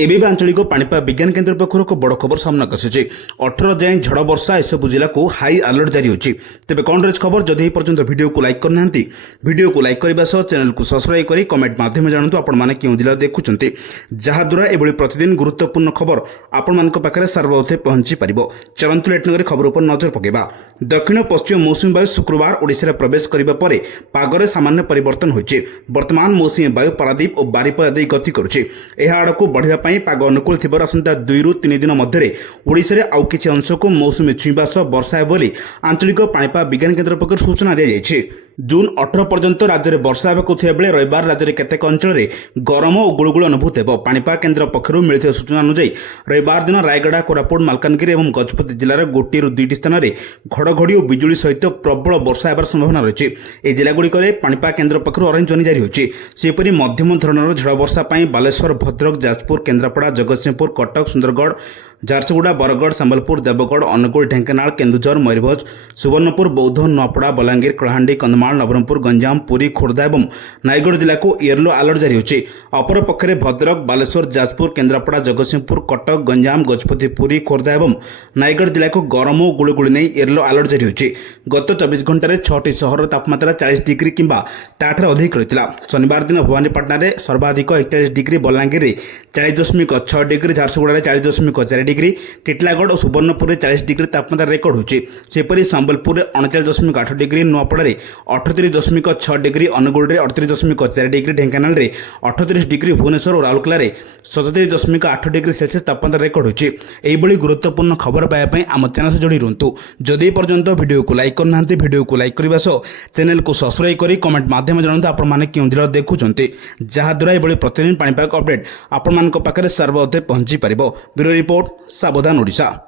AB आंचलिक पाणीपाग विज्ञान केन्द्र पक्षर एक बड़ खबर सामना आसी 18 जाए झड़ वर्षा एसबू जिला को हाई अलर्ट जारी होती। तेज कौन रही खबर जदि पर्यटन वीडियो को लाइक करना वीडियो को लाइक करने सह चैनल को सब्सक्राइब कर कमेंट माध्यम जानतु आपण क्यों जिला देखुंत जहाद्वारा एभली प्रतिदिन गुरुत्वपूर्ण खबर आपण पाखे सार्वभौम पहुंची पार। चलतु लेट नगर खबर पर नजर पकेबा। दक्षिण पश्चिम मौसुमी वायु शुक्रवार ओडिशा प्रवेश करने पर पागरे सामान्य परिवर्तन होइछि। वर्तमान मौसुमी वायु पारादीप और बारिपदा देई गति करुछि। एहा आड़कू बढ़िया पाग अनुकूल थिबार आसंता 2 ରୁ 3 दिन मध्य ओडिशा आउ किछि अंश को मौसुमी छुईबा सह वर्षा हेब बोली आंचलिक पाणीपाग विज्ञान केन्द्र पक्षर सूचना दी जाइछि। जून 18 पर्यंत राज्य में वर्षा हेबाकु थिबा बेले रविवार राज्य में केतेक अंचल गरम और गुळुगुळ अनुभूत हेब। पाणीपाग केन्द्र पक्षर मिलिଥିବା सूचना अनुसार रविवार दिन रायगड़ा कोरापुट मालकानगिरी और गजपति जिलार 1 ରୁ 2ଟି स्थान में घड़घड़ी और बिजुली सहित प्रबल वर्षा हेबार संभावना रही। यह जिलागुड़िक पाणीपाग केन्द्र पक्षर ऑरेंज वार्निंग जारी होछि। सेपरि मध्यम धरणर झड़ वर्षा पर बालेश्वर भद्रक जाजपुर केन्द्रापड़ा जगतसिंहपुर कटक सुंदरगढ़ झारसुगुड़ा बरगढ़ संबलपुर देवगढ़ अनुगुल ढेंकानाल केन्दुझर मयूरभंज सुवर्णपुर बौद्ध नुआपड़ा बलांगीर कलाहांडी कंधमाल नवरंगपुर गंजाम पुरी खोर्धा और नयगढ़ जिला को येलो अलर्ट जारी होछि। अपर पक्षरे भद्रक बालेश्वर जाजपुर केन्द्रापड़ा जगतसिंहपुर कटक गंजाम गजपति पुरी खोर्धा और नयगढ़ जिला को गरम और गुळुगुळी नहीं येलो अलर्ट जारी होछि। गत 24 घंटे 6टी सहर तापमात्रा 40 डिग्री किंबा ताठर अधिक रही। शनिवार दिन भवानीपाटना में सर्वाधिक 41 degree, Balangir 40.6 degree, Jharsuguda 40.4 degree, Titlagarh और सुवर्णपुर में 40 डिग्री तापमात्रा रेकर्ड होछि। सेपरि संबलपुर में 39.8 degree, Nuapada 38.6 degree, Angul 38.4 degree, Dhenkanal 38 degree, Bhubaneswar और राउरकेला 37.8 डिग्री सेल्सियस तापमात्रा रेकर्ड होछि। एहिभଳି गुरुत्वपूर्ण खबर पाइबा आम चैनल से जोड़ी रुहतु। जदि पर्यंत वीडियो को लाइक करना वीडियो को लाइक करने सह चैनल को सब्सक्राइब कर कमेंट माध्यम जानतु आपण क्यों जिला देखुंत जहाद्वारा एभଳି प्रतिदिन पाणीपाग अपडेट आपण पाखे सार्वभौम पहुंची पार। ब्यूरो रिपोर्ट सावधान ओडिशा।